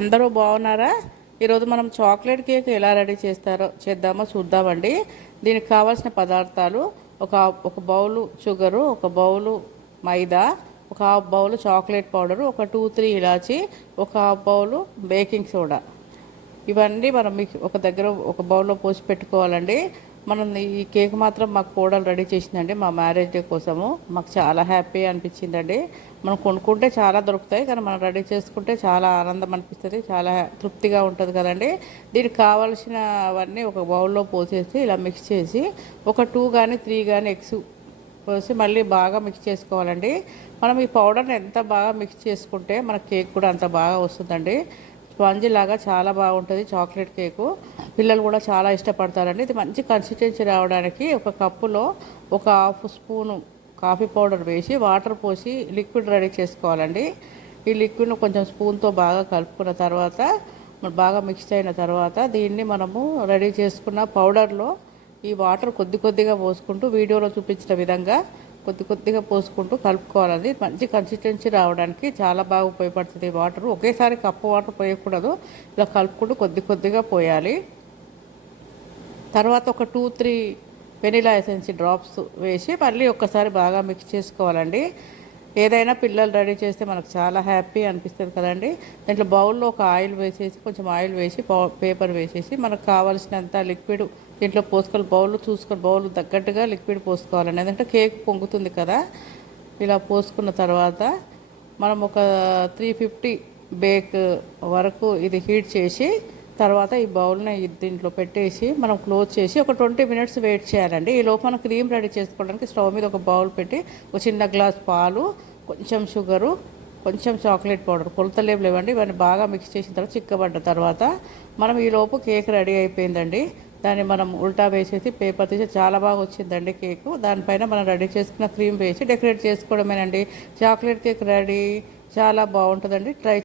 అందరూ బాగున్నారా? ఈరోజు మనం చాక్లెట్ కేక్ ఎలా రెడీ చేద్దామో చూద్దామండి. దీనికి కావాల్సిన పదార్థాలు ఒక ఒక బౌలు షుగరు, ఒక బౌలు మైదా, ఒక హాఫ్ బౌలు చాక్లెట్ పౌడరు, ఒక 2-3 ఇలాచి, ఒక హాఫ్ బౌలు బేకింగ్ సోడా. ఇవన్నీ మనం ఒక దగ్గర ఒక బౌల్లో పోసి పెట్టుకోవాలండి. మనం ఈ కేక్ మాత్రం మాకు కోడలు రెడీ చేసిందండి మా మ్యారేజ్ డే కోసము. మాకు చాలా హ్యాపీ అనిపించిందండి. మనం కొనుక్కుంటే చాలా దొరుకుతాయి, కానీ మనం రెడీ చేసుకుంటే చాలా ఆనందం అనిపిస్తుంది, చాలా తృప్తిగా ఉంటుంది కదండి. దీనికి కావాల్సినవన్నీ ఒక బౌల్లో పోసేసి ఇలా మిక్స్ చేసి ఒక 2 కానీ 3 కానీ ఎగ్స్ పోసి మళ్ళీ బాగా మిక్స్ చేసుకోవాలండి. మనం ఈ పౌడర్ని ఎంత బాగా మిక్స్ చేసుకుంటే మన కేక్ కూడా అంత బాగా వస్తుందండి. స్పాంజీ లాగా చాలా బాగుంటుంది చాక్లెట్ కేకు. పిల్లలు కూడా చాలా ఇష్టపడతారండి. ఇది మంచి కన్సిస్టెన్సీ రావడానికి ఒక కప్పులో ఒక హాఫ్ స్పూను కాఫీ పౌడర్ వేసి వాటర్ పోసి లిక్విడ్ రెడీ చేసుకోవాలండి. ఈ లిక్విడ్ను కొంచెం స్పూన్తో బాగా కలుపుకున్న తర్వాత బాగా మిక్స్ అయిన తర్వాత దీన్ని మనము రెడీ చేసుకున్న పౌడర్లో ఈ వాటర్ కొద్ది కొద్దిగా పోసుకుంటూ వీడియోలో చూపించిన విధంగా కొద్ది కొద్దిగా పోసుకుంటూ కలుపుకోవాలి. మంచి కన్సిస్టెన్సీ రావడానికి చాలా బాగా ఉపయోగపడుతుంది. వాటర్ ఒకేసారి కప్పు వాటర్ పోయకూడదు, ఇలా కలుపుకుంటూ కొద్ది కొద్దిగా పోయాలి. తర్వాత ఒక 2-3 వెనిలా ఎసెన్స్ డ్రాప్స్ వేసి మళ్ళీ ఒక్కసారి బాగా మిక్స్ చేసుకోవాలండి. ఏదైనా పిల్లలు రెడీ చేస్తే మనకు చాలా హ్యాపీ అనిపిస్తుంది కదండి. దాంట్లో బౌల్లో ఒక ఆయిల్ వేసేసి కొంచెం ఆయిల్ వేసి పేపర్ వేసేసి మనకు కావాల్సినంత లిక్విడ్ దీంట్లో పోసుకోవాలి. బౌల్ చూసుకొని బౌల్ తగ్గట్టుగా లిక్విడ్ పోసుకోవాలండి, ఎందుకంటే కేక్ పొంగుతుంది కదా. ఇలా పోసుకున్న తర్వాత మనం ఒక 350 బేక్ వరకు ఇది హీట్ చేసి తర్వాత ఈ బౌల్ని దీంట్లో పెట్టేసి మనం క్లోజ్ చేసి ఒక 20 మినిట్స్ వెయిట్ చేయాలండి. ఈ లోపు మనం క్రీమ్ రెడీ చేసుకోవడానికి స్టవ్ మీద ఒక బౌల్ పెట్టి ఒక చిన్న గ్లాస్ పాలు, కొంచెం షుగరు, కొంచెం చాక్లెట్ పౌడర్, కొలతలేం లేవండి, ఇవన్నీ బాగా మిక్స్ చేసిన తర్వాత చిక్కబడ్డ తర్వాత మనం ఈ లోపు కేక్ రెడీ అయిపోయిందండి. దాన్ని మనం ఉల్టా వేసేసి పేపర్ తీసి చాలా బాగా వచ్చిందండి కేకు. దానిపైన మనం రెడీ చేసుకున్న క్రీమ్ వేసి డెకరేట్ చేసుకోవడమేనండి. Chocolate cake ready. చాలా బాగుంటుందండి. ట్రై